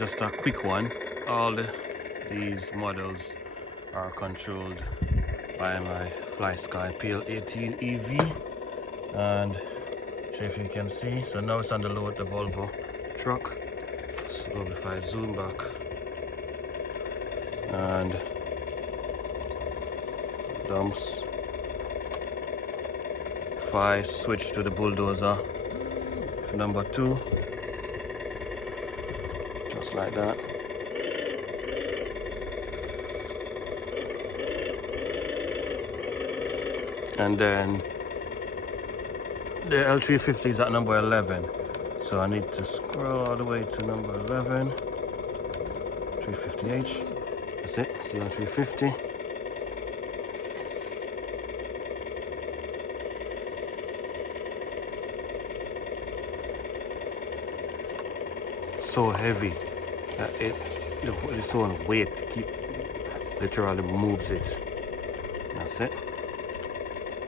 Just a quick one. All these models are controlled by my FlySky Pl18 EV, and if you can see, so now it's on the load, the Volvo truck. So if I zoom back and dumps, if I switch to the bulldozer number 2, just like that, and then the L350 is at number 11, so I need to scroll all the way to number 11, 350H, that's it, CL350. So heavy that its own weight literally moves it. That's it.